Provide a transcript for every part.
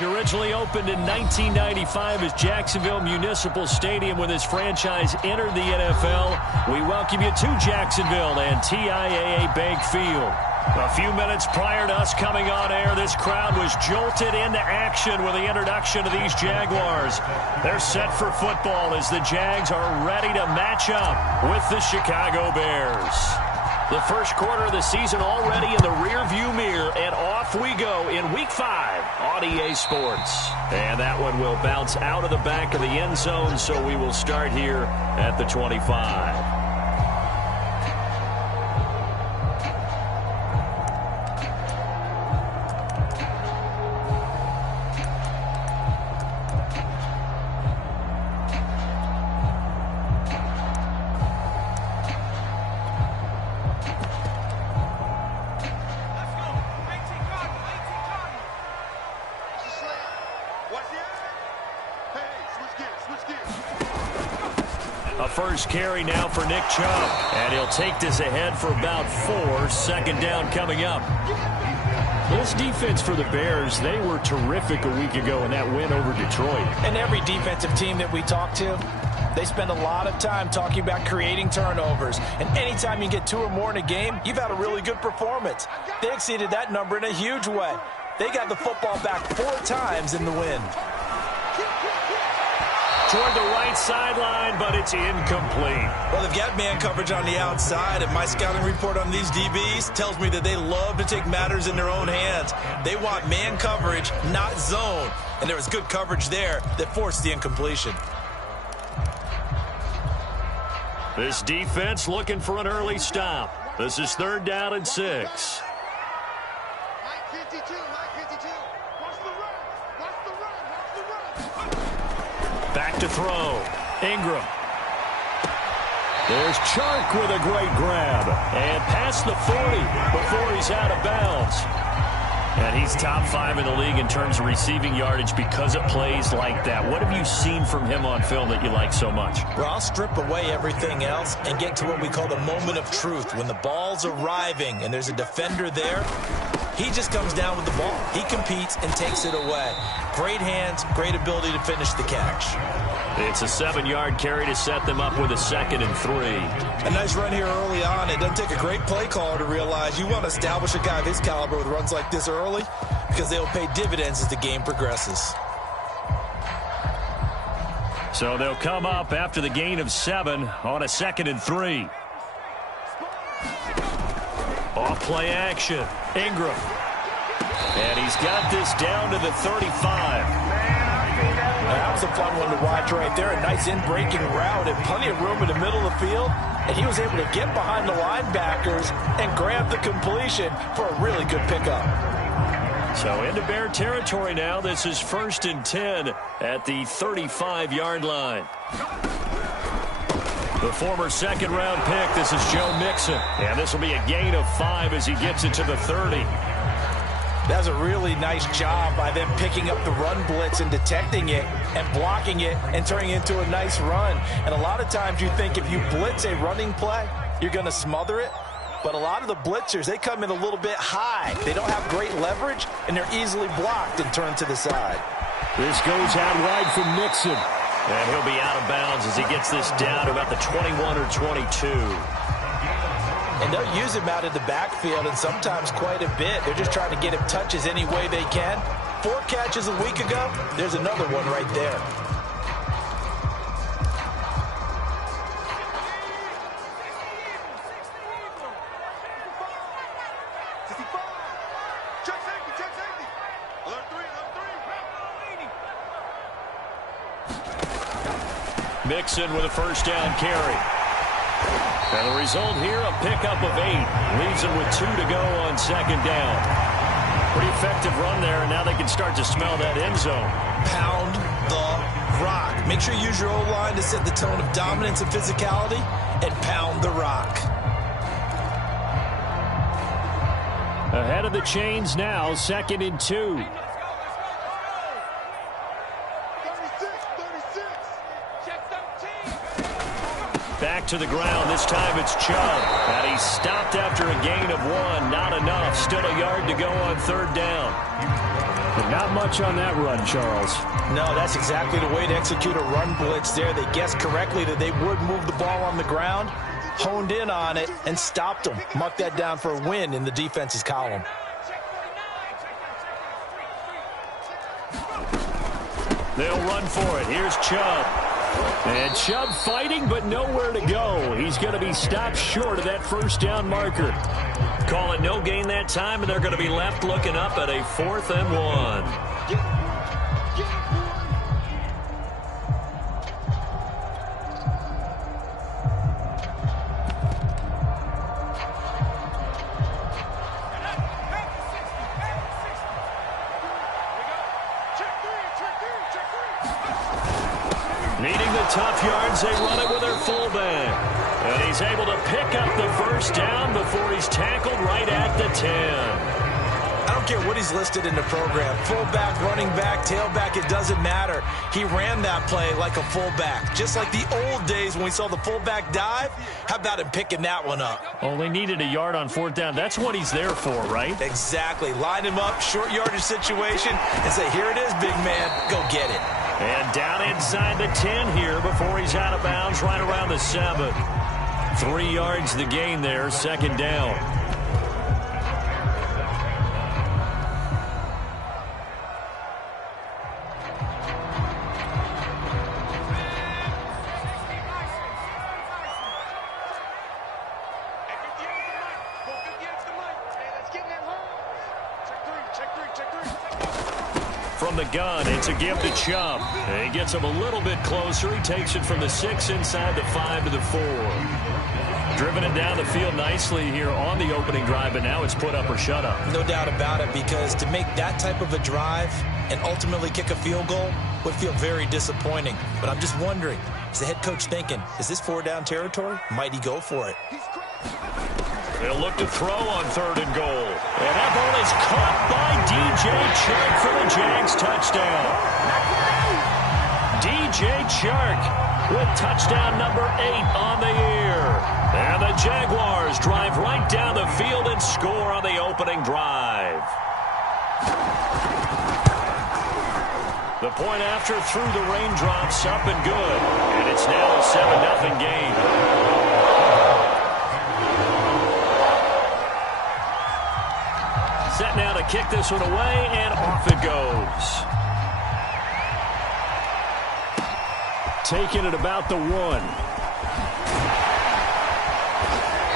It originally opened in 1995 as Jacksonville Municipal Stadium when this franchise entered the NFL. We welcome you to Jacksonville and TIAA Bank Field. A few minutes prior to us coming on air, this crowd was jolted into action with the introduction of these Jaguars. They're set for football as the Jags are ready to match up with the Chicago Bears. The first quarter of the season already in the rearview mirror, and off we go in Week 5 on EA Sports. And that one will bounce out of the back of the end zone, so we will start here at the 25. First carry now for Nick Chubb, and he'll take this ahead for about 4. Second down coming up. This defense for the Bears, they were terrific a week ago in that win over Detroit. And every defensive team that we talk to, they spend a lot of time talking about creating turnovers. And anytime you get 2 or more in a game, you've had a really good performance. They exceeded that number in a huge way. They got the football back 4 times in the win. Toward the right sideline, but it's incomplete. Well, they've got man coverage on the outside, and my scouting report on these DBs tells me that they love to take matters in their own hands. They want man coverage, not zone. And there was good coverage there that forced the incompletion. This defense looking for an early stop. This is 3rd down and 6. Back to throw. Ingram. There's Chark with a great grab. And past the 40 before he's out of bounds. And he's top 5 in the league in terms of receiving yardage because it plays like that. What have you seen from him on film that you like so much? Well, I'll strip away everything else and get to what we call the moment of truth. When the ball's arriving and there's a defender there, he just comes down with the ball. He competes and takes it away. Great hands, great ability to finish the catch. It's a 7-yard carry to set them up with a 2nd and 3. A nice run here early on. It doesn't take a great play caller to realize you want to establish a guy of his caliber with runs like this early because they'll pay dividends as the game progresses. So they'll come up after the gain of 7 on a 2nd and 3. Off play action. Ingram. And he's got this down to the 35. That was a fun one to watch right there. A nice in-breaking route and plenty of room in the middle of the field. And he was able to get behind the linebackers and grab the completion for a really good pickup. So into Bear territory now. This is 1st and 10 at the 35-yard line. The former 2nd-round pick, this is Joe Mixon. And this will be a gain of 5 as he gets it to the 30. That's a really nice job by them picking up the run blitz and detecting it and blocking it and turning it into a nice run. And a lot of times you think if you blitz a running play, you're going to smother it. But a lot of the blitzers, they come in a little bit high. They don't have great leverage, and they're easily blocked and turned to the side. This goes out wide from Mixon. And he'll be out of bounds as he gets this down to about the 21 or 22. And they'll use him out in the backfield, and sometimes quite a bit. They're just trying to get him touches any way they can. 4 catches a week ago, there's another one right there. Mixon with a 1st down carry. And the result here, a pickup of 8. Leaves them with 2 to go on 2nd down. Pretty effective run there, and now they can start to smell that end zone. Pound the rock. Make sure you use your O-line to set the tone of dominance and physicality, and pound the rock. Ahead of the chains now, 2nd and 2. Back to the ground. This time it's Chubb. And he's stopped after a gain of 1. Not enough. Still a yard to go on 3rd down. Not much on that run, Charles. No, that's exactly the way to execute a run blitz there. They guessed correctly that they would move the ball on the ground, honed in on it, and stopped them. Mark that down for a win in the defense's column. They'll run for it. Here's Chubb. And Chubb fighting, but nowhere to go. He's going to be stopped short of that first down marker. Call it no gain that time, and they're going to be left looking up at a 4th and 1. Needing the tough yards, they run it with their fullback. And he's able to pick up the first down before he's tackled right at the 10. I don't care what he's listed in the program. Fullback, running back, tailback, it doesn't matter. He ran that play like a fullback. Just like the old days when we saw the fullback dive. How about him picking that one up? Only needed a yard on 4th down. That's what he's there for, right? Exactly. Line him up, short yardage situation, and say, here it is, big man. Go get it. And down inside the 10 here before he's out of bounds right around the 7. 3 yards the gain there, 2nd down. From the gun, it's a give to Chubb. And he gets him a little bit closer. He takes it from the 6 inside the 5 to the 4. Driven it down the field nicely here on the opening drive, but now it's put up or shut up. No doubt about it, because to make that type of a drive and ultimately kick a field goal would feel very disappointing. But I'm just wondering, is the head coach thinking, is this 4-down territory? Might he go for it? They'll look to throw on 3rd and goal. And that ball is caught by DJ Chark for the Jags touchdown. DJ Chark with touchdown number 8 on the year. And the Jaguars drive right down the field and score on the opening drive. The point after through the raindrops, up and good. And it's now a 7-0 game. Set now to kick this one away, and off it goes. Taking it about the 1.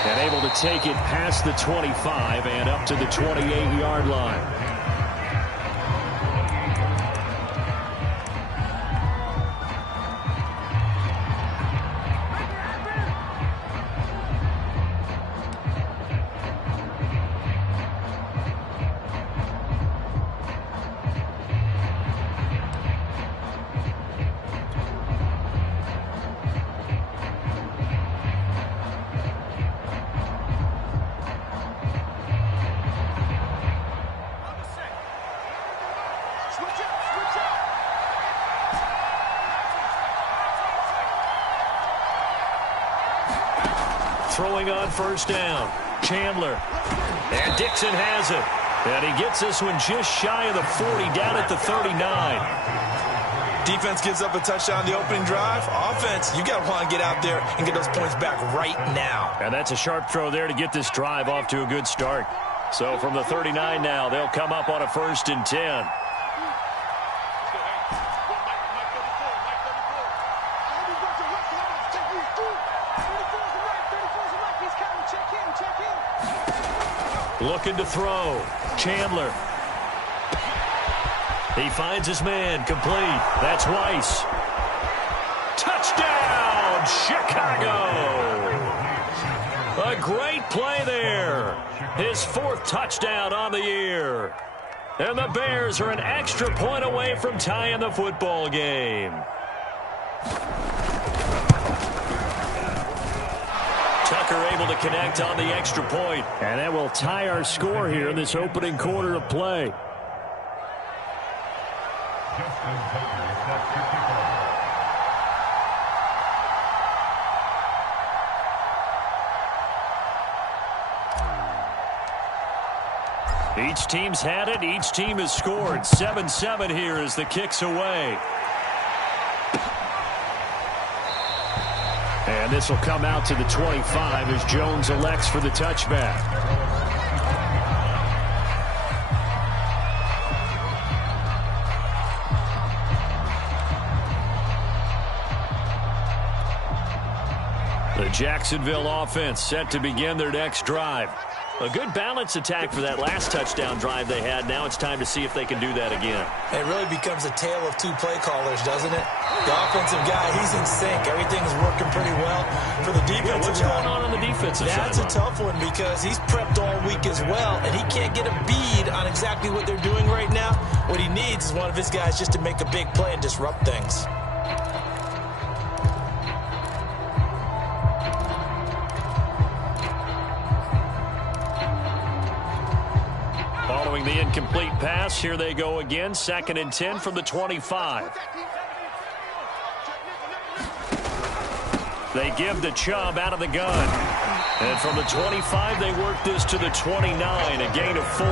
And able to take it past the 25 and up to the 28-yard line. Throwing on 1st down. Chandler. And Dixon has it. And he gets this one just shy of the 40, down at the 39. Defense gives up a touchdown the opening drive. Offense, you got to want to get out there and get those points back right now. And that's a sharp throw there to get this drive off to a good start. So from the 39 now, they'll come up on a 1st and 10. Looking to throw. Chandler. He finds his man. Complete. That's Weiss. Touchdown, Chicago. A great play there. His 4th touchdown on the year. And the Bears are an extra point away from tying the football game. Tucker able to connect on the extra point. And that will tie our score here in this opening quarter of play. Each team's had it. Each team has scored. 7-7 here as the kick's away. And this will come out to the 25 as Jones elects for the touchback. The Jacksonville offense set to begin their next drive. A good balance attack for that last touchdown drive they had. Now it's time to see if they can do that again. It really becomes a tale of two play callers, doesn't it? The offensive guy, he's in sync. Everything's working pretty well. For the defensive guy, what's going on the defensive side? That's a tough one because he's prepped all week as well, and he can't get a bead on exactly what they're doing right now. What he needs is one of his guys just to make a big play and disrupt things. Following the incomplete pass, here they go again. 2nd and 10 from the 25. They give to Chubb out of the gun. And from the 25, they work this to the 29, a gain of 4.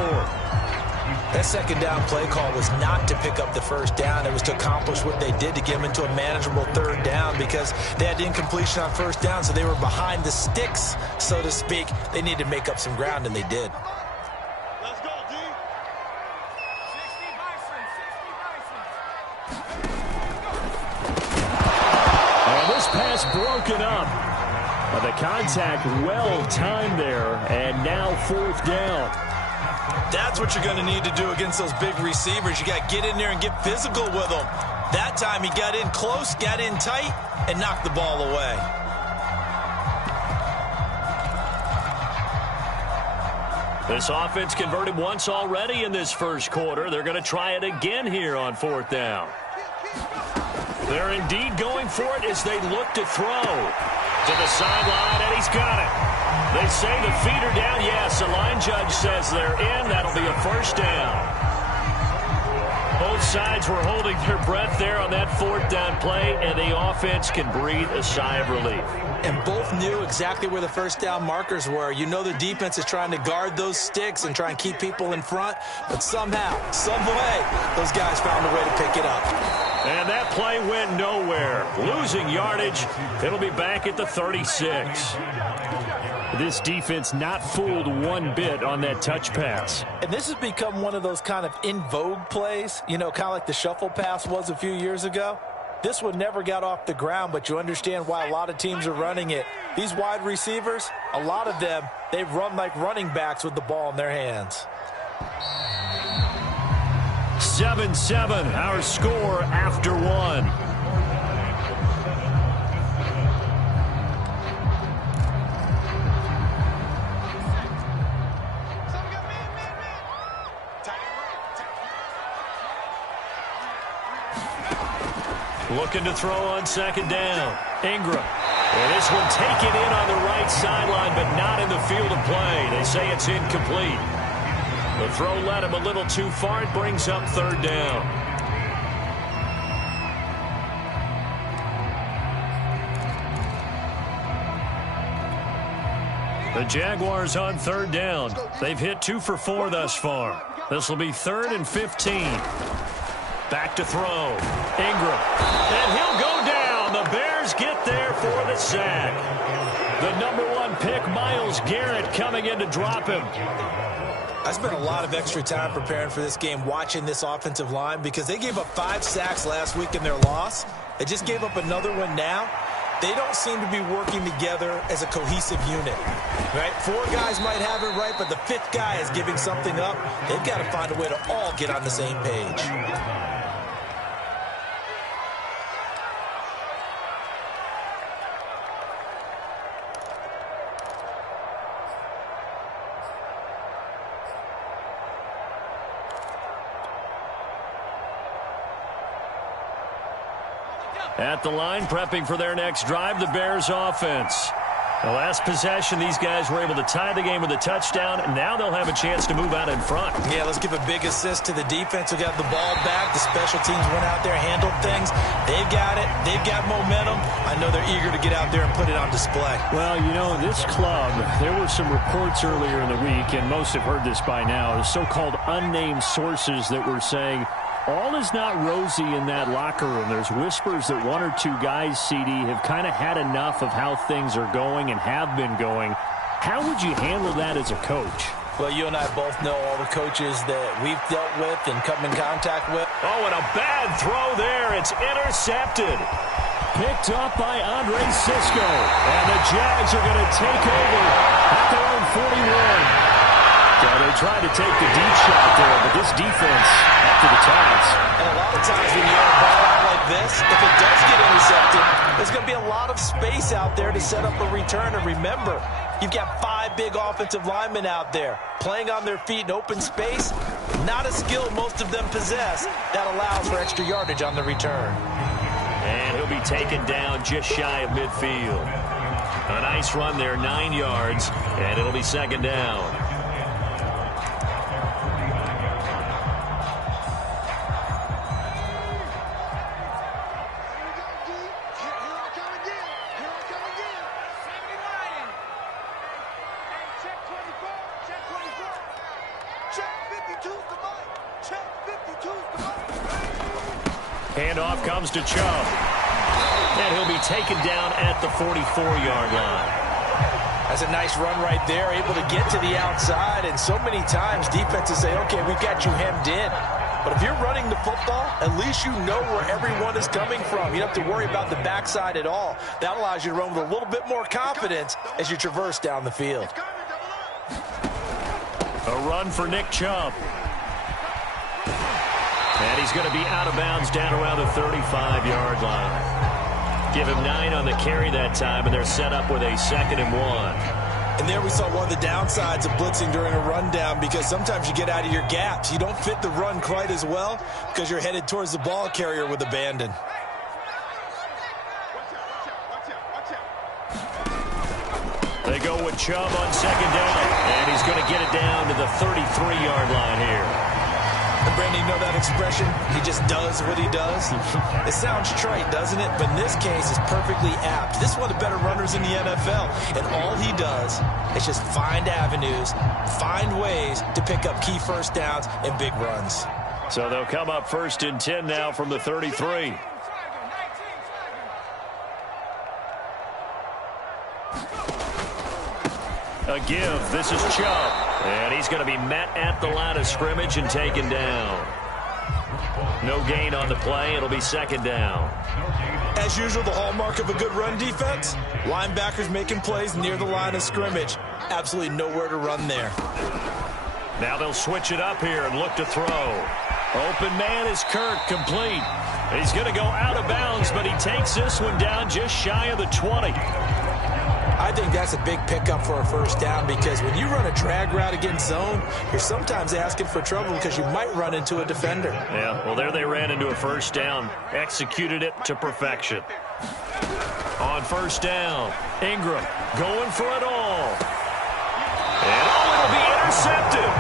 That second down play call was not to pick up the first down. It was to accomplish what they did to get them into a manageable 3rd down because they had incompletion on 1st down, so they were behind the sticks, so to speak. They needed to make up some ground, and they did. Pass broken up. The contact well timed there, and now 4th down. That's what you're going to need to do against those big receivers. You got to get in there and get physical with them. That time he got in close, got in tight, and knocked the ball away. This offense converted once already in this first quarter. They're going to try it again here on 4th down. They're indeed going for it as they look to throw. To the sideline, and he's got it. They say the feet are down. Yes, the line judge says they're in. That'll be a 1st down. Both sides were holding their breath there on that 4th down play, and the offense can breathe a sigh of relief. And both knew exactly where the 1st down markers were. You know the defense is trying to guard those sticks and try and keep people in front, but somehow, some way, those guys found a way to pick it up. And that play went nowhere. Losing yardage. It'll be back at the 36. This defense not fooled one bit on that touch pass. And this has become one of those kind of in vogue plays, you know, kind of like the shuffle pass was a few years ago. This one never got off the ground, but you understand why a lot of teams are running it. These wide receivers, a lot of them, they run like running backs with the ball in their hands. 7-7, our score after 1. Looking to throw on 2nd down. Ingram. And this one taken in on the right sideline, but not in the field of play. They say it's incomplete. The throw led him a little too far. It brings up 3rd down. The Jaguars on 3rd down. They've hit 2 for 4 thus far. This will be 3rd and 15. Back to throw. Ingram. And he'll go down. The Bears get there for the sack. The number 1 pick, Myles Garrett, coming in to drop him. I spent a lot of extra time preparing for this game, watching this offensive line, because they gave up 5 sacks last week in their loss. They just gave up another one now. They don't seem to be working together as a cohesive unit, right? 4 guys might have it right, but the 5th guy is giving something up. They've got to find a way to all get on the same page. At the line, prepping for their next drive, the Bears offense. The last possession, these guys were able to tie the game with a touchdown, and now they'll have a chance to move out in front. Yeah, let's give a big assist to the defense who got the ball back. The special teams went out there, handled things. They've got it. They've got momentum. I know they're eager to get out there and put it on display. Well, you know, this club, there were some reports earlier in the week, and most have heard this by now, the so-called unnamed sources that were saying all is not rosy in that locker room. There's whispers that one or two guys, CD, have kind of had enough of how things are going and have been going. How would you handle that as a coach? Well, you and I both know all the coaches that we've dealt with and come in contact with. Oh, and a bad throw there. It's intercepted. Picked up by Andre Cisco. And the Jags are going to take over at their own 41. So they tried to take the deep shot there, but this defense up to the task. And a lot of times when you have a ball out like this, if it does get intercepted, there's going to be a lot of space out there to set up a return. And remember, you've got 5 big offensive linemen out there playing on their feet in open space. Not a skill most of them possess. That allows for extra yardage on the return. And he'll be taken down just shy of midfield. A nice run there, 9 yards, and it'll be second down. Handoff comes to Chubb. And he'll be taken down at the 44-yard line. That's a nice run right there, able to get to the outside. And so many times defenses say, okay, we've got you hemmed in. But if you're running the football, at least you know where everyone is coming from. You don't have to worry about the backside at all. That allows you to run with a little bit more confidence as you traverse down the field. A run for Nick Chubb. And he's going to be out of bounds down around the 35-yard line. Give him 9 on the carry that time, and they're set up with a 2nd and 1. And there we saw one of the downsides of blitzing during a rundown, because sometimes you get out of your gaps. You don't fit the run quite as well because you're headed towards the ball carrier with abandon. They go with Chubb on 2nd down, and he's going to get it down to the 33-yard line here. And Brandon, you know that expression? He just does what he does. It sounds trite, doesn't it? But in this case, it's perfectly apt. This is one of the better runners in the NFL. And all he does is just find avenues, find ways to pick up key first downs and big runs. So they'll come up 1st and 10 now from the 33. A give. This is Chubb. And he's going to be met at the line of scrimmage and taken down. No gain on the play. It'll be 2nd down. As usual, the hallmark of a good run defense, linebackers making plays near the line of scrimmage. Absolutely nowhere to run there. Now they'll switch it up here and look to throw. Open man is Kirk, complete. He's going to go out of bounds, but he takes this one down just shy of the 20. I think that's a big pickup for a first down, because when you run a drag route against zone, you're sometimes asking for trouble because you might run into a defender. Yeah, well, there they ran into a first down, executed it to perfection. On 1st down, Ingram going for it all. And it'll be intercepted.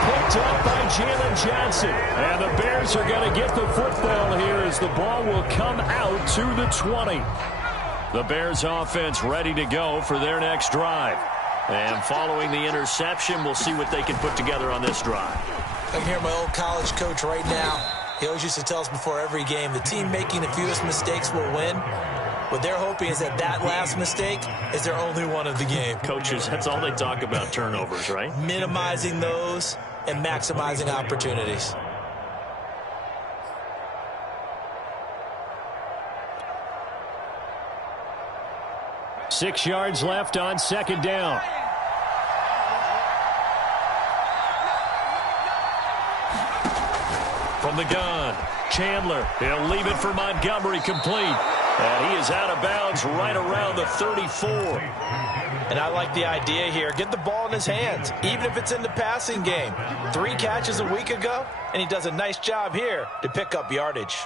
Picked up by Jalen Johnson. And the Bears are going to get the football here as the ball will come out to the 20. The Bears offense ready to go for their next drive. And following the interception, we'll see what they can put together on this drive. I can hear my old college coach right now. He always used to tell us before every game, the team making the fewest mistakes will win. What they're hoping is that last mistake is their only one of the game. Coaches, that's all they talk about, turnovers, right? Minimizing those and maximizing opportunities. Six yards left on 2nd down. From the gun, Chandler. He'll leave it for Montgomery, complete. And he is out of bounds right around the 34. And I like the idea here. Get the ball in his hands, even if it's in the passing game. 3 catches a week ago, and he does a nice job here to pick up yardage.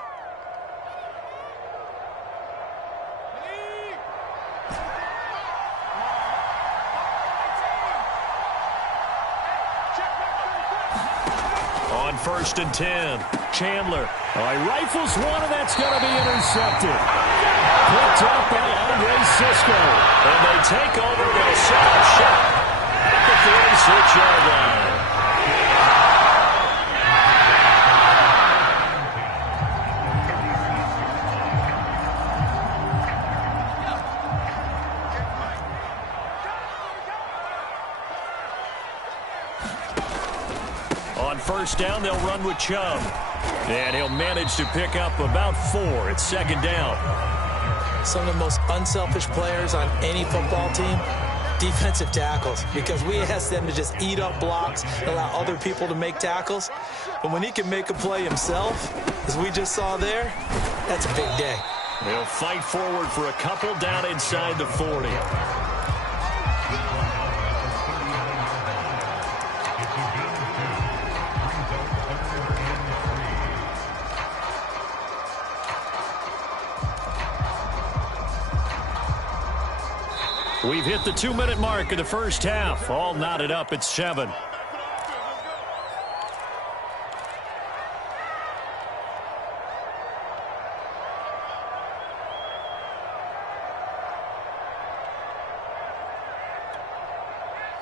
on 1st and 10. Chandler. He rifles one, and that's going to be intercepted. Picked up by Andre Cisco. And they take over. They'll set a shot at the 46-yard line. On 1st down, they'll run with Chubb. And he'll manage to pick up about 4. It's 2nd down. Some of the most unselfish players on any football team, defensive tackles, because we ask them to just eat up blocks, allow other people to make tackles. But when he can make a play himself, as we just saw there, that's a big day. They'll fight forward for a couple down inside the 40. We've hit the 2-minute mark of the first half. All knotted up at 7.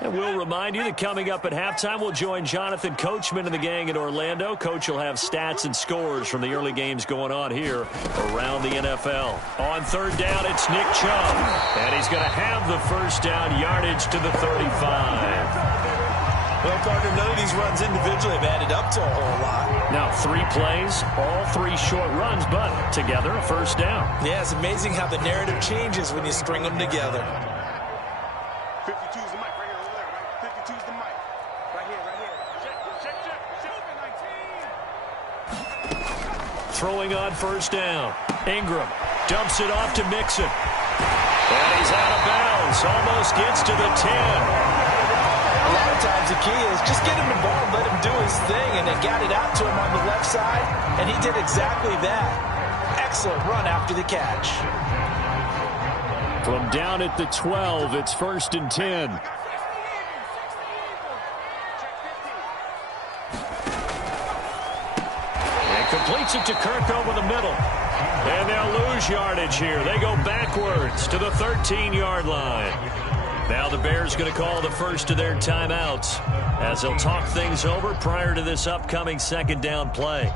And we'll remind you that coming up at halftime, we'll join Jonathan Coachman and the gang in Orlando. Coach will have stats and scores from the early games going on here around the NFL. On 3rd down, it's Nick Chubb. And he's going to have the 1st down yardage to the 35. Well, partner, none of these runs individually have added up to a whole lot. Now, 3 plays, all 3 short runs, but together a 1st down. Yeah, it's amazing how the narrative changes when you string them together. 52's the mic right here, over there, right? 52's the mic. Right here, right here. Check. Throwing on 1st down. Ingram dumps it off to Mixon. And he's out of bounds. Almost gets to the 10. A lot of times the key is just get him the ball, let him do his thing, and they got it out to him on the left side, and he did exactly that. Excellent run after the catch. From down at the 12, it's 1st and 10. And completes it to Kirk over the middle. And they'll lose yardage here. They go backwards to the 13-yard line. Now the Bears going to call the first of their timeouts as they'll talk things over prior to this upcoming 2nd down play.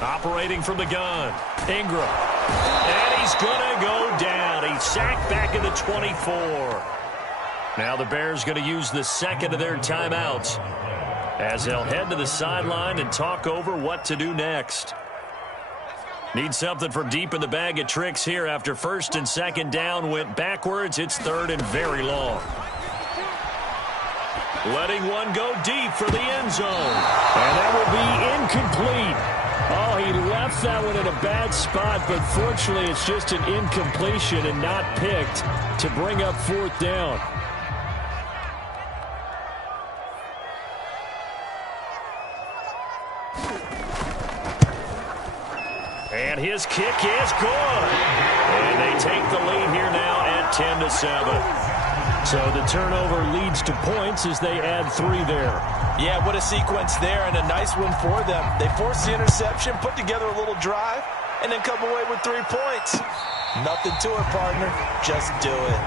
Operating from the gun, Ingram. And he's going to go down. He's sacked back in the 24. Now the Bears going to use the 2nd of their timeouts as they'll head to the sideline and talk over what to do next. Need something from deep in the bag of tricks here after 1st and 2nd down went backwards. It's 3rd and very long. Letting one go deep for the end zone. And that will be incomplete. Oh, he left that one in a bad spot, but fortunately it's just an incompletion and not picked to bring up 4th down. And his kick is good. And they take the lead here now at 10-7. So the turnover leads to points as they add 3 there. Yeah, what a sequence there, and a nice one for them. They force the interception, put together a little drive, and then come away with 3 points. Nothing to it, partner. Just do it.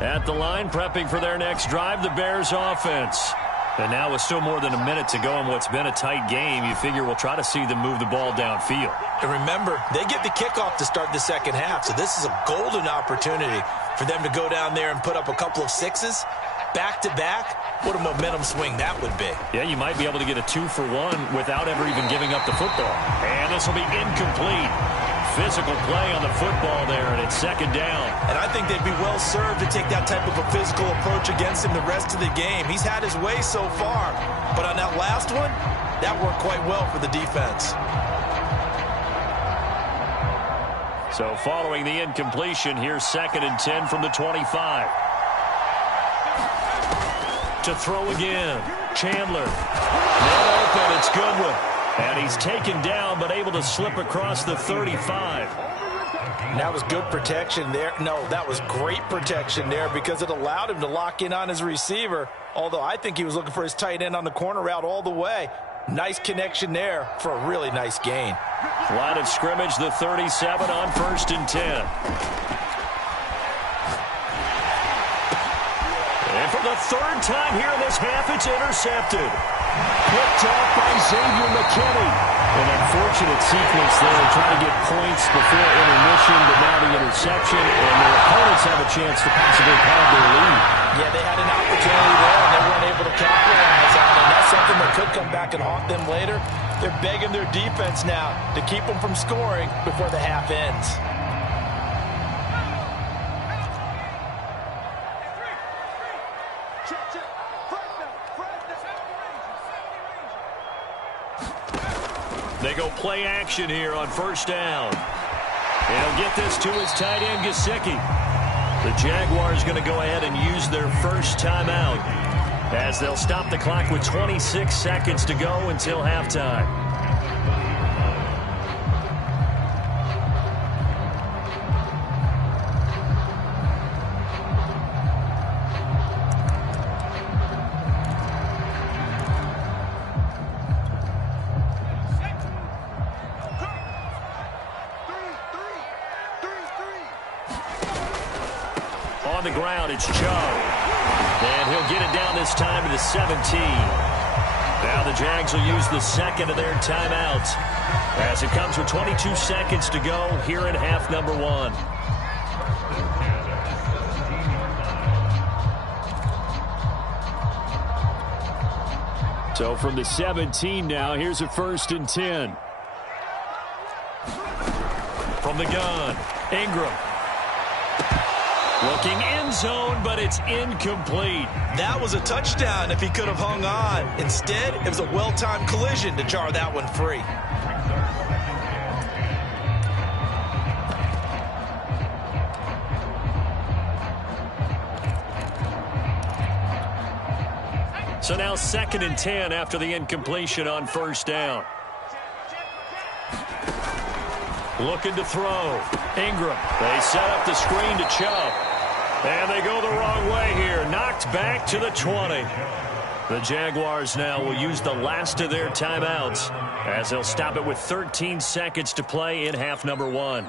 At the line, prepping for their next drive, the Bears offense. And now with still more than a minute to go in what's been a tight game, you figure we'll try to see them move the ball downfield. And remember, they get the kickoff to start the 2nd half, so this is a golden opportunity for them to go down there and put up a couple of 6s. Back-to-back, what a momentum swing that would be. Yeah, you might be able to get a 2-for-1 without ever even giving up the football. And this will be incomplete. physical play on the football there, and it's second down. And I think they'd be well served to take that type of a physical approach against him the rest of the game. He's had his way so far, but on that last one, that worked quite well for the defense. So following the incompletion, here's 2nd and 10 from the 25. To throw again. Chandler. Wide open. It's Goodwin. And he's taken down, but able to slip across the 35. And that was good protection there. No, that was great protection there because it allowed him to lock in on his receiver. Although I think he was looking for his tight end on the corner route all the way. Nice connection there for a really nice gain. Line of scrimmage, the 37 on 1st and 10. And for the 3rd time here in this half, it's intercepted. Picked off by Xavier McKinney. An unfortunate sequence there, trying to get points before intermission, but now the interception, and their opponents have a chance to possibly pad their lead. Yeah, they had an opportunity there, and they weren't able to capitalize on it. And that's something that could come back and haunt them later. They're begging their defense now to keep them from scoring before the half ends. They go play action here on 1st down. And he'll get this to his tight end, Gesicki. The Jaguars going to go ahead and use their first timeout as they'll stop the clock with 26 seconds to go until halftime. On the ground, it's Chubb. And he'll get it down this time to the 17. Now the Jags will use the 2nd of their timeouts as it comes with 22 seconds to go here in half number 1. So from the 17 now, here's a 1st and 10. From the gun, Ingram. Looking end zone, but it's incomplete. That was a touchdown if he could have hung on. Instead, it was a well-timed collision to jar that one free. So now 2nd and 10 after the incompletion on 1st down. Looking to throw. Ingram. They set up the screen to Chubb. And they go the wrong way here. Knocked back to the 20. The Jaguars now will use the last of their timeouts as they'll stop it with 13 seconds to play in half number 1.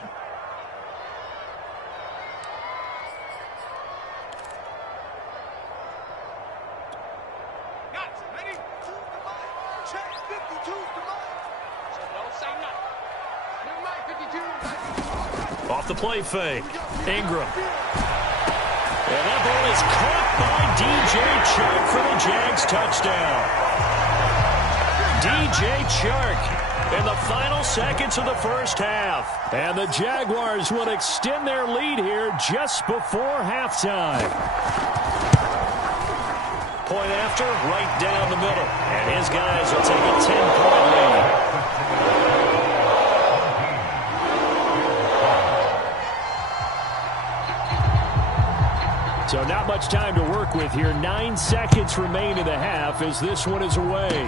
Off the play fake. Ingram. And that ball is caught by DJ Chark for the Jags touchdown. DJ Chark in the final seconds of the first half. And the Jaguars will extend their lead here just before halftime. Point after, right down the middle. And his guys will take a 10-point lead. So not much time to work with here. 9 seconds remain in the half as this one is away.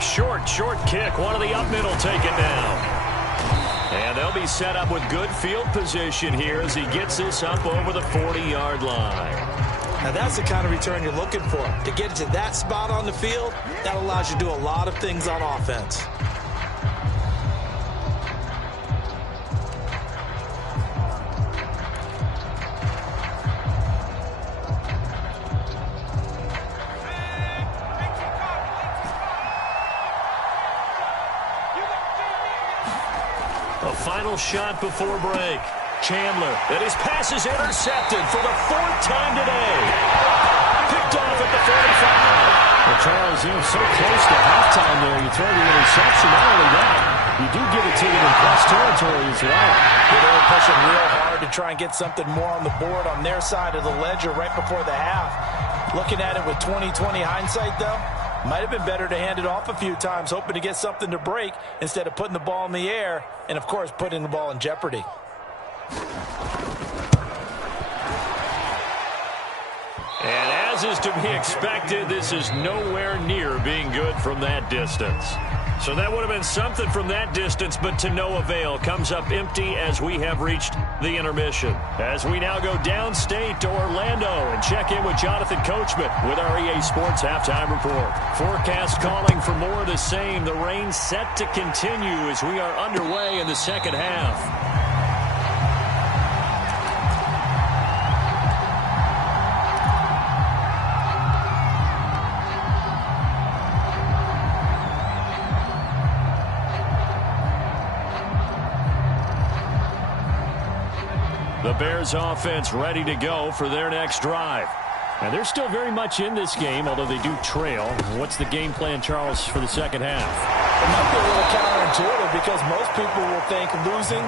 Short kick. One of the up middle take it down. And they'll be set up with good field position here as he gets this up over the 40-yard line. Now that's the kind of return you're looking for. To get it to that spot on the field, that allows you to do a lot of things on offense. A final shot before break. Chandler, and his pass is intercepted for the 4th time today. Picked off at the 45. Well, Charles, so close to halftime there. You throw the interception. Not only that, You do give it to them in plus territory as well. Yeah, they were pushing real hard to try and get something more on the board on their side of the ledger right before the half. Looking at it with 20/20 hindsight, though, might have been better to hand it off a few times, hoping to get something to break instead of putting the ball in the air and, of course, putting the ball in jeopardy. And as is to be expected, this is nowhere near being good from that distance. So that would have been something from that distance, but to no avail. Comes up empty as we have reached the intermission. As we now go downstate to Orlando and check in with Jonathan Coachman with our EA Sports Halftime Report. Forecast calling for more of the same. The rain set to continue as we are underway in the second half. The Bears offense ready to go for their next drive. And they're still very much in this game, although they do trail. What's the game plan, Charles, for the second half? It might be a little counterintuitive because most people will think losing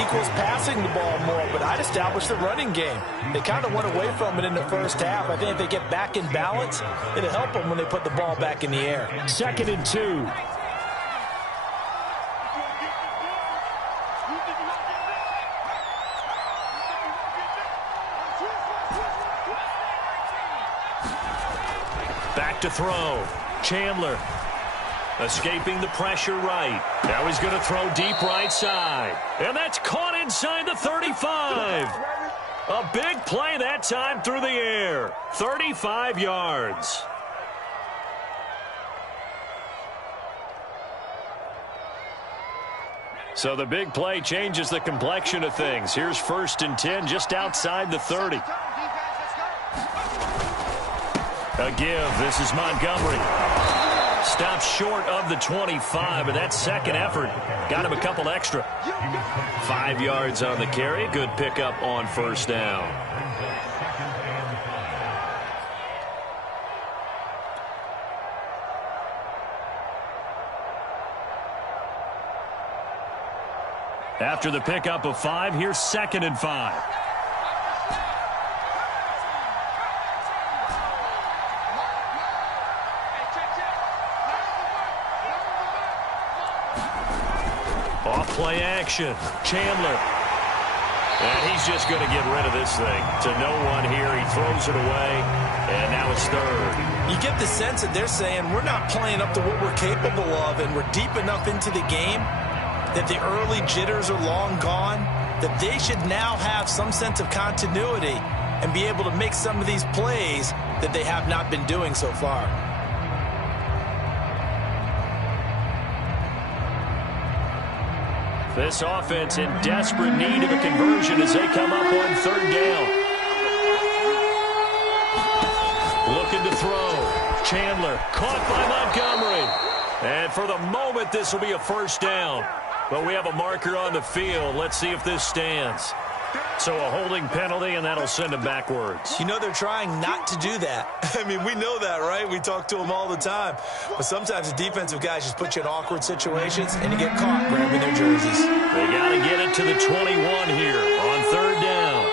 equals passing the ball more, but I'd establish the running game. They kind of went away from it in the first half. I think if they get back in balance, it'll help them when they put the ball back in the air. 2nd and 2. Back to throw. Chandler escaping the pressure right. Now he's going to throw deep right side. And that's caught inside the 35. A big play that time through the air. 35 yards. So the big play changes the complexion of things. Here's 1st and 10 just outside the 30. A give. This is Montgomery. Stops short of the 25, but that second effort got him a couple extra. 5 yards on the carry. Good pickup on 1st down. After the pickup of 5, here's 2nd and 5. Off-play action. Chandler. And he's just going to get rid of this thing. To no one here. He throws it away. And now it's 3rd. You get the sense that they're saying we're not playing up to what we're capable of, and we're deep enough into the game that the early jitters are long gone, that they should now have some sense of continuity and be able to make some of these plays that they have not been doing so far. This offense in desperate need of a conversion as they come up on 3rd down. Looking to throw. Chandler caught by Montgomery. And for the moment, this will be a 1st down. But we have a marker on the field. Let's see if this stands. So a holding penalty, and that'll send him backwards. You know they're trying not to do that. I mean, we know that, right? We talk to them all the time. But sometimes the defensive guys just put you in awkward situations, and you get caught grabbing their jerseys. They got to get it to the 21 here on 3rd down.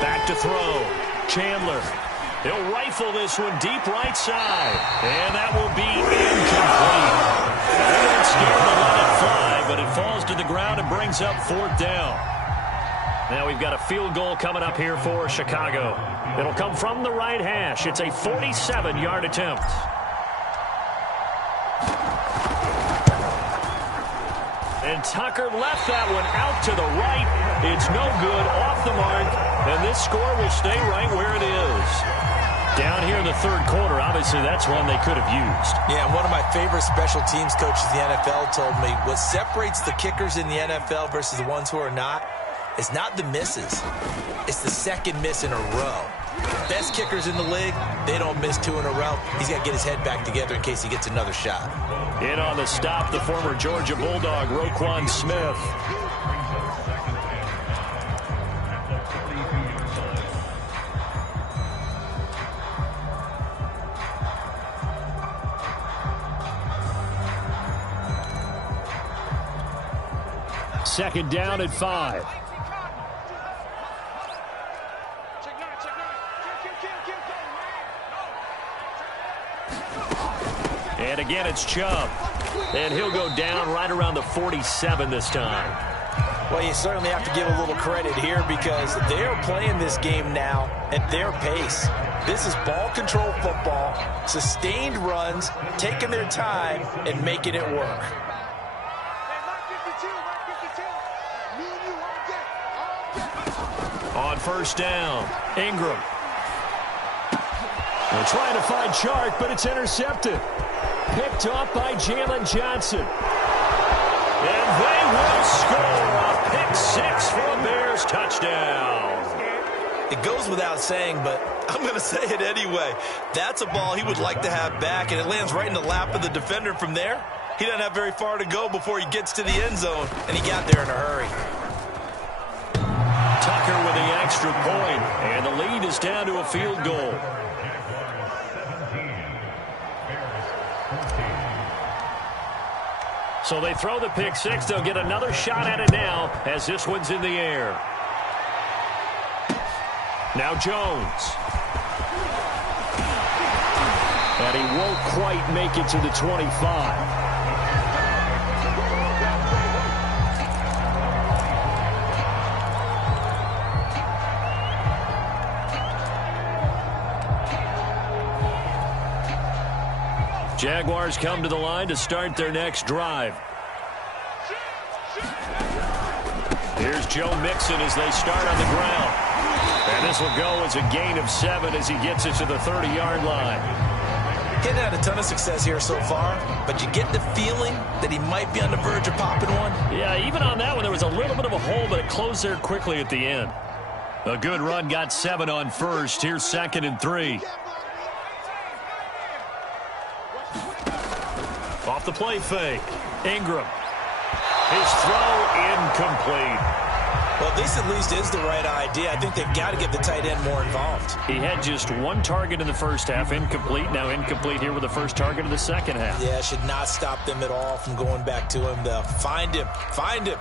Back to throw. Chandler. He'll rifle this one deep right side. And that will be incomplete. They weren't scared to let it fly, but it falls to the ground and brings up 4th down. Now we've got a field goal coming up here for Chicago. It'll come from the right hash. It's a 47-yard attempt. And Tucker left that one out to the right. It's no good, off the mark, and this score will stay right where it is. Down here in the 3rd quarter, obviously that's one they could have used. Yeah, and one of my favorite special teams coaches in the NFL told me what separates the kickers in the NFL versus the ones who are not is not the misses. It's the 2nd miss in a row. Best kickers in the league, they don't miss 2 in a row. He's got to get his head back together in case he gets another shot. In on the stop, the former Georgia Bulldog, Roquan Smith. second down at 5. And again, it's Chubb. And he'll go down right around the 47 this time. Well, you certainly have to give a little credit here because they're playing this game now at their pace. This is ball control football, sustained runs, taking their time, and making it work. On first down, Ingram. They're trying to find Chark, but it's intercepted. Picked off by Jalen Johnson. And they will score a pick six for a Bears touchdown. It goes without saying, but I'm going to say it anyway. That's a ball he would like to have back, and it lands right in the lap of the defender from there. He doesn't have very far to go before he gets to the end zone, and he got there in a hurry. Tucker with the extra point, and the lead is down to a field goal. So they throw the pick six. They'll get another shot at it now as this one's in the air. Now Jones. And he won't quite make it to the 25. Jaguars come to the line to start their next drive. Here's Joe Mixon as they start on the ground. And this will go as a gain of 7 as he gets it to the 30-yard line. Getting had a ton of success here so far, but you get the feeling that he might be on the verge of popping one. Yeah, even on that one, there was a little bit of a hole, but it closed there quickly at the end. A good run got 7 on first. Here's 2nd and 3. Off the play fake. Ingram. His throw incomplete. Well, this at least is the right idea. I think they've got to get the tight end more involved. He had just 1 target in the first half, incomplete. Now incomplete here with the first target of the second half. Yeah, should not stop them at all from going back to him. They'll find him. Find him.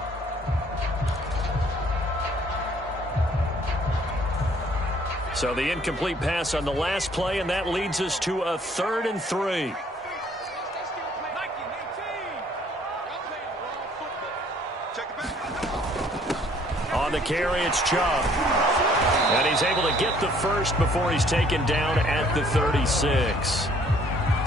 So the incomplete pass on the last play, and that leads us to a 3rd and 3. On the carry, it's Chubb. And he's able to get the first before he's taken down at the 36.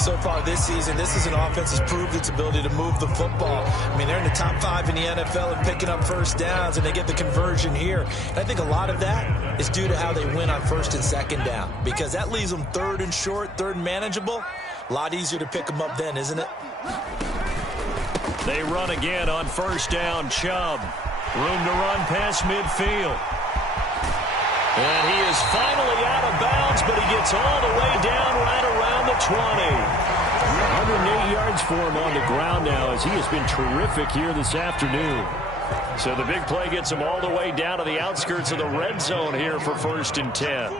So far this season, this is an offense that's proved its ability to move the football. I mean, they're in the top 5 in the NFL and picking up first downs, and they get the conversion here. And I think a lot of that is due to how they win on 1st and 2nd down, because that leaves them 3rd and short, 3rd and manageable. A lot easier to pick them up then, isn't it? They run again on 1st down. Chubb. Room to run past midfield. And he is finally out of bounds, but he gets all the way down right around the 20. 108 yards for him on the ground now as he has been terrific here this afternoon. So the big play gets him all the way down to the outskirts of the red zone here for 1st and 10.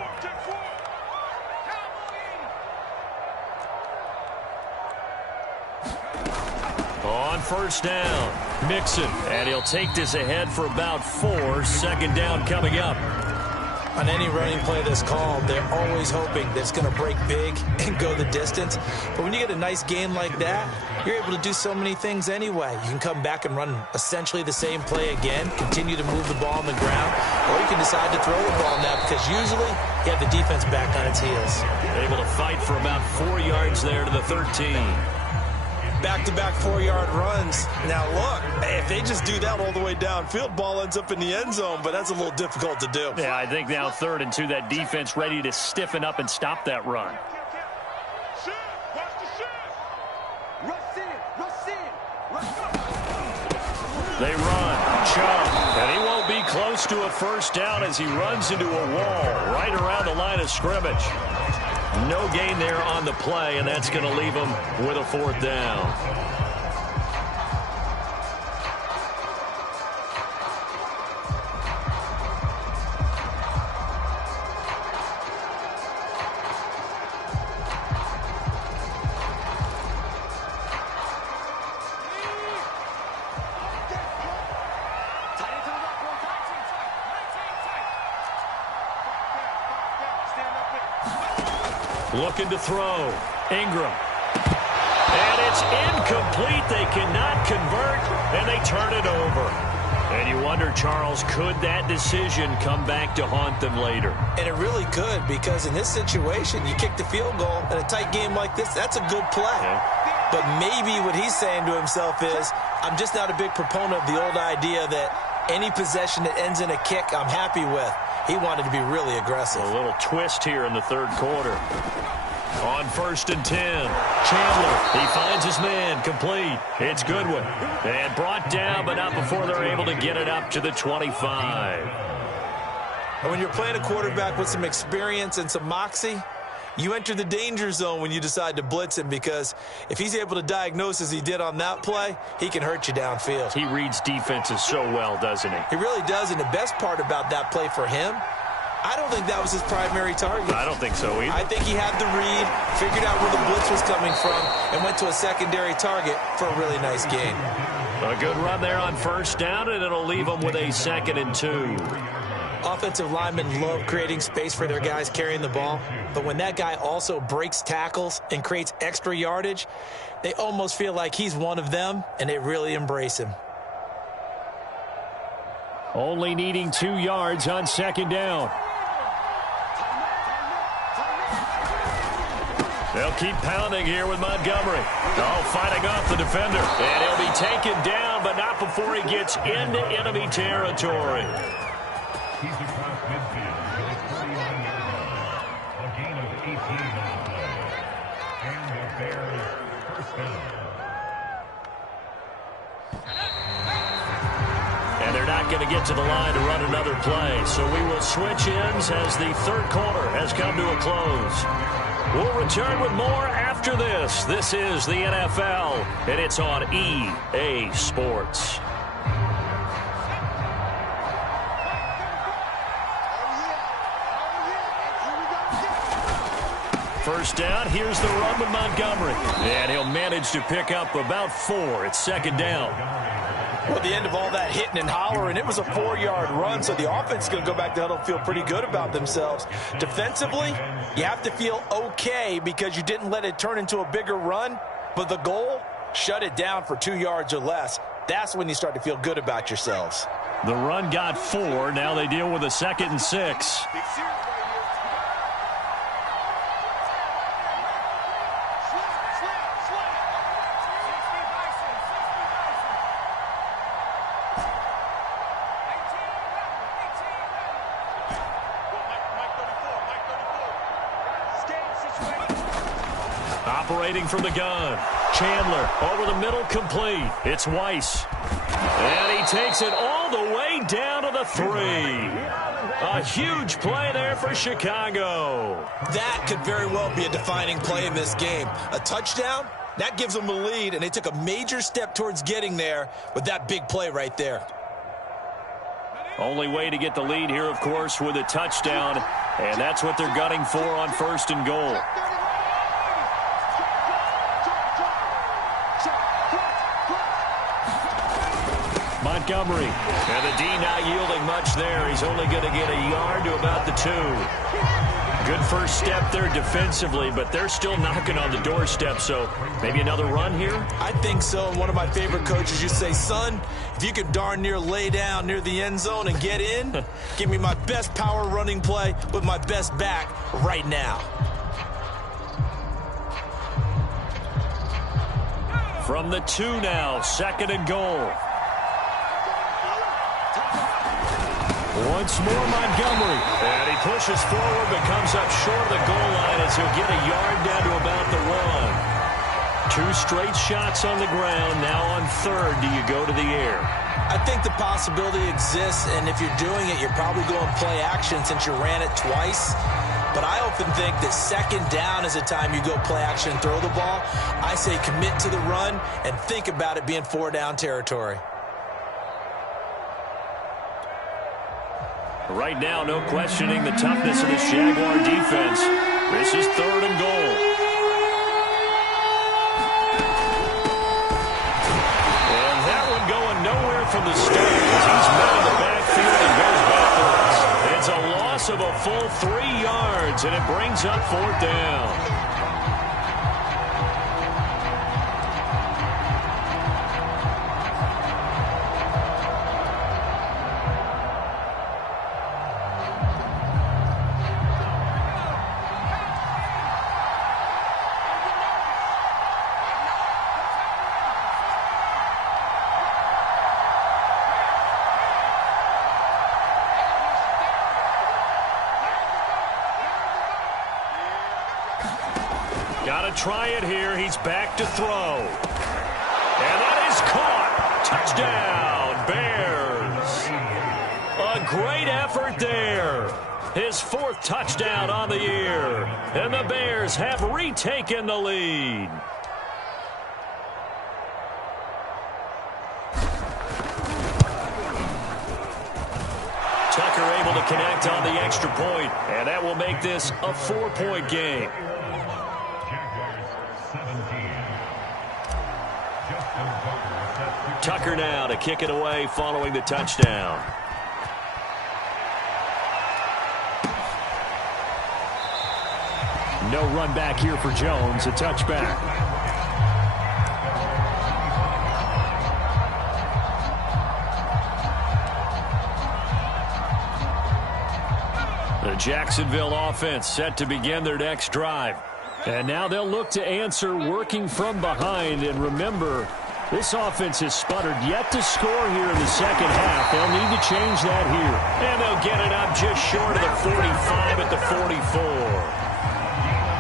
On 1st down, Mixon, and he'll take this ahead for about 4. 2nd down coming up. On any running play that's called, they're always hoping that it's going to break big and go the distance. But when you get a nice game like that, you're able to do so many things anyway. You can come back and run essentially the same play again, continue to move the ball on the ground, or you can decide to throw the ball now because usually you have the defense back on its heels. Able to fight for about 4 yards there to the 13. Back-to-back 4-yard runs. Now, look, if they just do that all the way downfield, ball ends up in the end zone, but that's a little difficult to do. Yeah, I think now 3rd and 2, that defense ready to stiffen up and stop that run. They run. Chubb, and he won't be close to a 1st down as he runs into a wall right around the line of scrimmage. No gain there on the play, and that's going to leave him with a 4th down. Looking to throw. Ingram. And it's incomplete. They cannot convert, and they turn it over. And you wonder, Charles, could that decision come back to haunt them later? And it really could, because in this situation, you kick the field goal in a tight game like this, that's a good play. Yeah. But maybe what he's saying to himself is, I'm just not a big proponent of the old idea that any possession that ends in a kick I'm happy with. He wanted to be really aggressive. A little twist here in the third quarter. On 1st and 10, Chandler, he finds his man, complete. It's Goodwin. And brought down, but not before they're able to get it up to the 25. And when you're playing a quarterback with some experience and some moxie, you enter the danger zone when you decide to blitz him, because if he's able to diagnose as he did on that play, he can hurt you downfield. He reads defenses so well, doesn't he? He really does, and the best part about that play for him, I don't think that was his primary target. I don't think so either. I think he had the read, figured out where the blitz was coming from, and went to a secondary target for a really nice gain. A good run there on 1st down, and it'll leave them with a 2nd and 2. Offensive linemen love creating space for their guys carrying the ball, but when that guy also breaks tackles and creates extra yardage, they almost feel like he's one of them, and they really embrace him. Only needing 2 yards on 2nd down. They'll keep pounding here with Montgomery. Oh, fighting off the defender. And he'll be taken down, but not before he gets into enemy territory. He's across midfield with a 49-yard run. A gain of 18 on the play. And the Bears 1st down. And they're not going to get to the line to run another play. So we will switch ends as the third quarter has come to a close. We'll return with more after this. This is the NFL, and it's on EA Sports. First down, here's the run with Montgomery. And he'll manage to pick up about 4. It's 2nd down. Well, at the end of all that hitting and hollering, it was a 4-yard run, so the offense is going to go back to huddle and feel pretty good about themselves. Defensively, you have to feel okay because you didn't let it turn into a bigger run, but the goal, shut it down for 2 yards or less. That's when you start to feel good about yourselves. The run got 4. Now they deal with a 2nd and 6. Operating from the gun. Chandler over the middle, complete. It's Weiss. And he takes it all the way down to the 3. A huge play there for Chicago. That could very well be a defining play in this game. A touchdown, that gives them a lead, and they took a major step towards getting there with that big play right there. Only way to get the lead here, of course, with a touchdown, and that's what they're gunning for on 1st and goal. Montgomery, and the D not yielding much there. He's only going to get a yard to about the 2. Good first step there defensively, but they're still knocking on the doorstep, so maybe another run here? I think so. And one of my favorite coaches used to say, son, if you could darn near lay down near the end zone and get in, give me my best power running play with my best back right now. From the 2 now, 2nd and goal. Once more, Montgomery. And he pushes forward, but comes up short of the goal line as he'll get a yard down to about the 1. 2 straight shots on the ground. Now on 3rd, do you go to the air? I think the possibility exists, and if you're doing it, you're probably going play action since you ran it twice. But I often think that 2nd down is a time you go play action and throw the ball. I say commit to the run and think about it being 4-down territory. Right now, no questioning the toughness of this Jaguar defense. This is 3rd and goal. And that one going nowhere from the start as he's met in the backfield and goes backwards. It's a loss loss of a full 3 yards, and it brings up 4th down. Got to try it here. He's back to throw. And that is caught. Touchdown, Bears. A great effort there. His 4th touchdown on the year. And the Bears have retaken the lead. Tucker able to connect on the extra point, and that will make this a 4-point game. Tucker now to kick it away following the touchdown. No run back here for Jones. A touchback. The Jacksonville offense set to begin their next drive. And now they'll look to answer working from behind. And remember, this offense has sputtered yet to score here in the second half. They'll need to change that here. And they'll get it up just short of the 45 at the 44.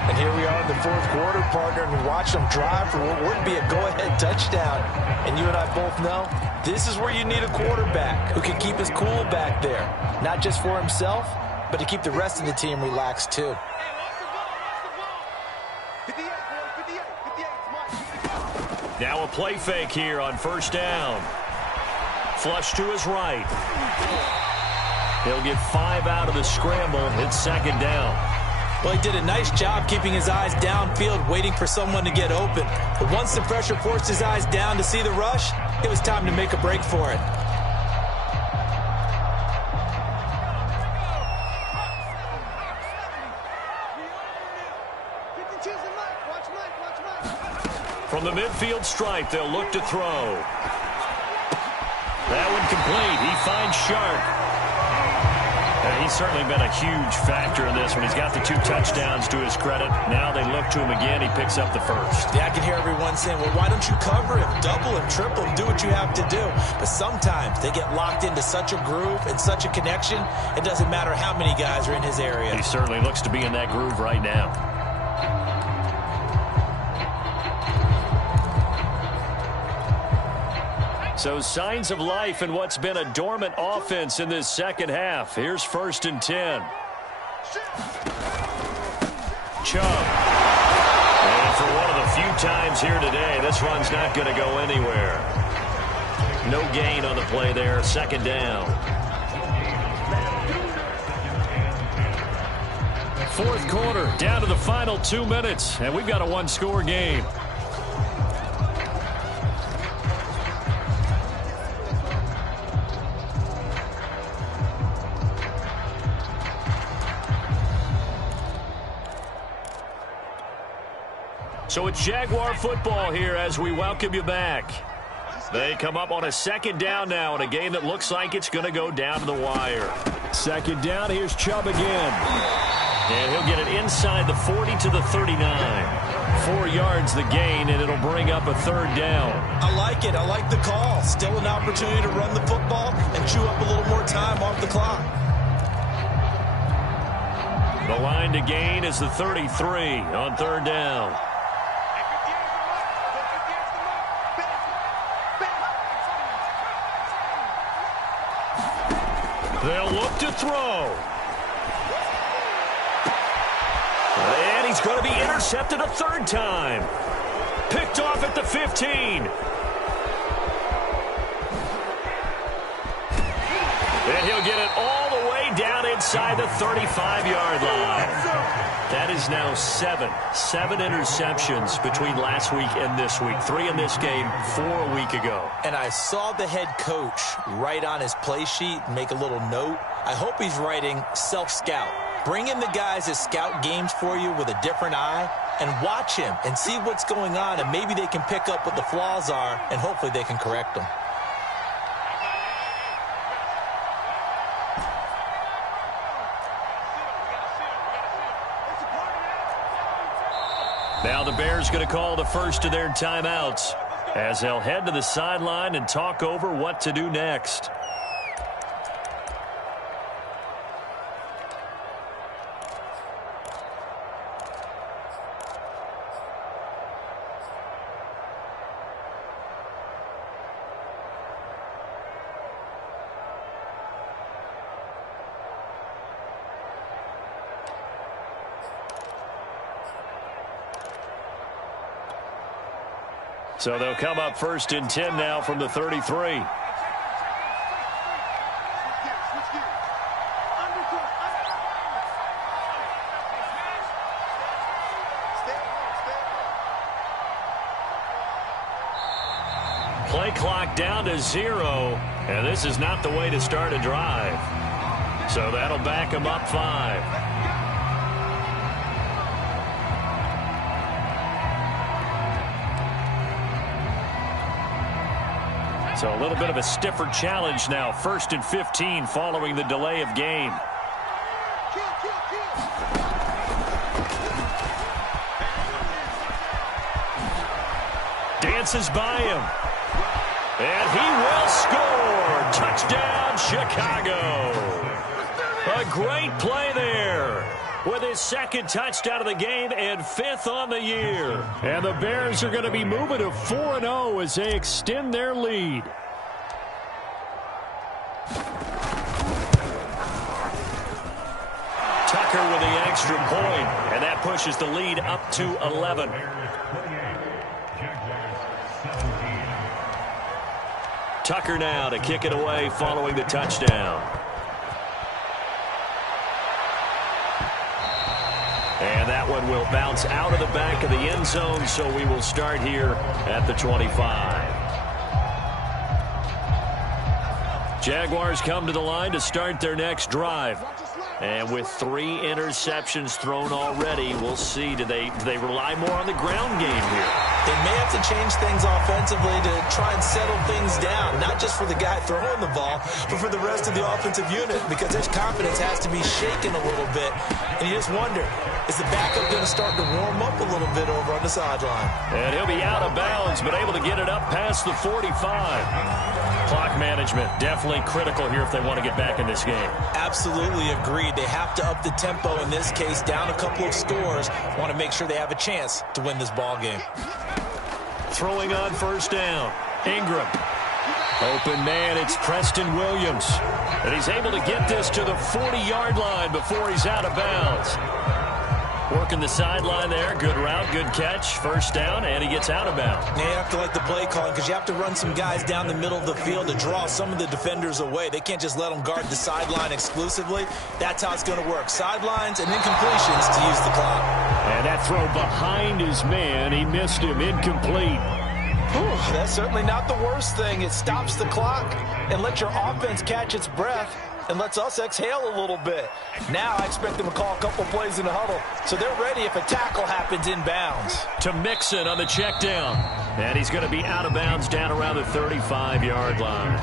And here we are in the 4th quarter, partner, and we watch them drive for what would be a go-ahead touchdown. And you and I both know this is where you need a quarterback who can keep his cool back there. Not just for himself, but to keep the rest of the team relaxed too. Now a play fake here on 1st down. Flush to his right. He'll get 5 out of the scramble. It's 2nd down. Well, he did a nice job keeping his eyes downfield, waiting for someone to get open. But once the pressure forced his eyes down to see the rush, it was time to make a break for it. From the midfield stripe, they'll look to throw. That one complete. He finds Sharp. And he's certainly been a huge factor in this one. He's got the 2 touchdowns to his credit. Now they look to him again. He picks up the 1st. Yeah, I can hear everyone saying, well, why don't you cover him, double him, triple him, do what you have to do. But sometimes they get locked into such a groove and such a connection, it doesn't matter how many guys are in his area. He certainly looks to be in that groove right now. So signs of life in what's been a dormant offense in this second half. Here's 1st and 10. Chubb. And for one of the few times here today, this run's not going to go anywhere. No gain on the play there. 2nd down. 4th quarter, down to the final 2 minutes, and we've got a 1-score game. So it's Jaguar football here as we welcome you back. They come up on a 2nd down now in a game that looks like it's going to go down to the wire. 2nd down, here's Chubb again. And he'll get it inside the 40 to the 39. 4 yards the gain, and it'll bring up a 3rd down. I like it. I like the call. Still an opportunity to run the football and chew up a little more time off the clock. The line to gain is the 33 on 3rd down. They'll look to throw. And he's going to be intercepted a 3rd time. Picked off at the 15. And he'll get it all the way down inside the 35-yard line. That is now 7 interceptions between last week and this week. 3 in this game, 4 a week ago. And I saw the head coach write on his play sheet, make a little note I hope he's writing self-scout. Bring in the guys that scout games for you with a different eye and watch him and see what's going on, and maybe they can pick up what the flaws are, and hopefully they can correct them. Now the Bears going to call the first of their timeouts as they'll head to the sideline and talk over what to do next. So they'll come up 1st and 10 now from the 33. Play clock down to 0, and this is not the way to start a drive. So that'll back them up 5. So a little bit of a stiffer challenge now. 1st and 15 following the delay of game. Dances by him. And he will score. Touchdown, Chicago. A great play there. With his 2nd touchdown of the game and 5th on the year. And the Bears are going to be moving to 4-0 as they extend their lead. Tucker with the extra point, and that pushes the lead up to 11. Tucker now to kick it away following the touchdown. And that one will bounce out of the back of the end zone, so we will start here at the 25. Jaguars come to the line to start their next drive. And with 3 interceptions thrown already, we'll see. Do they rely more on the ground game here? They may have to change things offensively to try and settle things down, not just for the guy throwing the ball, but for the rest of the offensive unit, because their confidence has to be shaken a little bit. And you just wonder, is the backup going to start to warm up a little bit over on the sideline? And he'll be out of bounds, but able to get it up past the 45. Clock management definitely critical here if they want to get back in this game. Absolutely agreed. They have to up the tempo in this case, down a couple of scores. Want to make sure they have a chance to win this ball game. Throwing on 1st down. Ingram. Open man, it's Preston Williams. And he's able to get this to the 40-yard line before he's out of bounds. Working the sideline there. Good route, good catch. 1st down, and he gets out of bounds. Yeah, you have to like the play calling because you have to run some guys down the middle of the field to draw some of the defenders away. They can't just let them guard the sideline exclusively. That's how it's going to work. Sidelines and incompletions to use the clock. And that throw behind his man. He missed him. Incomplete. Whew, that's certainly not the worst thing. It stops the clock and lets your offense catch its breath and lets us exhale a little bit. Now I expect them to call a couple plays in the huddle, so they're ready if a tackle happens inbounds. To Mixon on the check down. And he's going to be out of bounds down around the 35-yard line.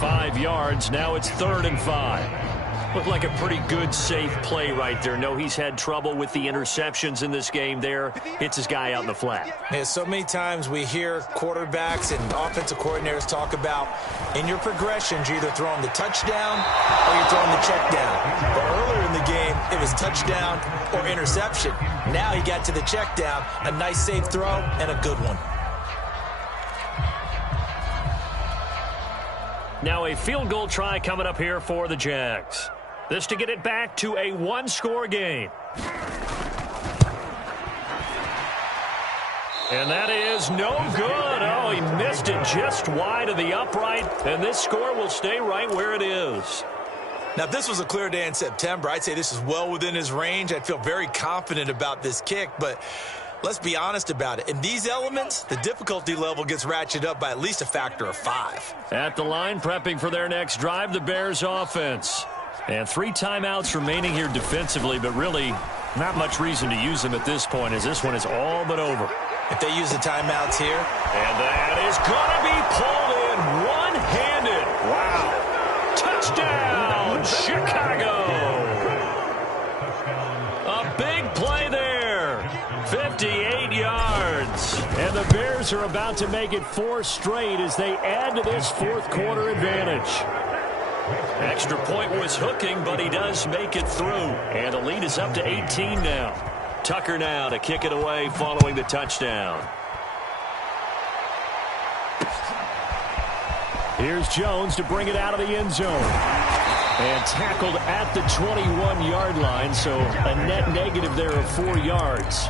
5 yards. Now it's 3rd and 5. Looked like a pretty good, safe play right there. No, he's had trouble with the interceptions in this game there. Hits his guy out in the flat. Yeah, so many times we hear quarterbacks and offensive coordinators talk about in your progressions, you're either throwing the touchdown or you're throwing the check down. But earlier in the game, it was touchdown or interception. Now he got to the check down, a nice safe throw and a good one. Now a field goal try coming up here for the Jags. This to get it back to a 1-score game. And that is no good. Oh, he missed it just wide of the upright, and this score will stay right where it is. Now, if this was a clear day in September, I'd say this is well within his range. I'd feel very confident about this kick, but let's be honest about it. In these elements, the difficulty level gets ratcheted up by at least a factor of 5. At the line, prepping for their next drive, the Bears offense. And 3 timeouts remaining here defensively, but really not much reason to use them at this point, as this one is all but over. If they use the timeouts here. And that is going to be pulled in one-handed. Wow. Touchdown, Chicago. A big play there. 58 yards. And the Bears are about to make it 4 straight as they add to this fourth quarter advantage. Extra point was hooking, but he does make it through. And the lead is up to 18 now. Tucker now to kick it away following the touchdown. Here's Jones to bring it out of the end zone. And tackled at the 21-yard line, so a net negative there of 4 yards.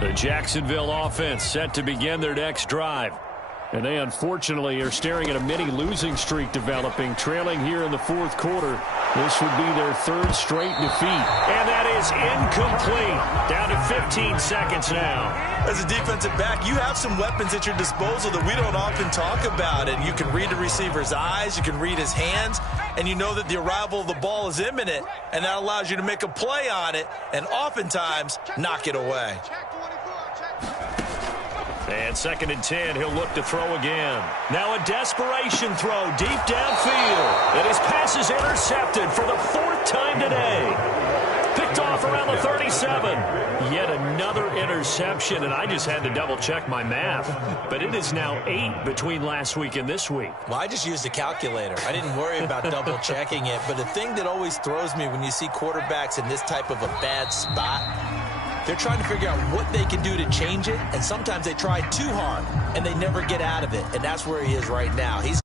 The Jacksonville offense set to begin their next drive. And they unfortunately are staring at a mini losing streak developing, trailing here in the fourth quarter. This would be their 3rd straight defeat. And that is incomplete. Down to 15 seconds now. As a defensive back, you have some weapons at your disposal that we don't often talk about. And you can read the receiver's eyes, you can read his hands, and you know that the arrival of the ball is imminent. And that allows you to make a play on it and oftentimes knock it away. And 2nd and 10, he'll look to throw again. Now a desperation throw deep downfield. And his pass is intercepted for the 4th time today. Picked off around the 37. Yet another interception, and I just had to double-check my math. But it is now 8 between last week and this week. Well, I just used a calculator. I didn't worry about double-checking it. But the thing that always throws me when you see quarterbacks in this type of a bad spot, they're trying to figure out what they can do to change it, and sometimes they try too hard, and they never get out of it, and that's where he is right now. He's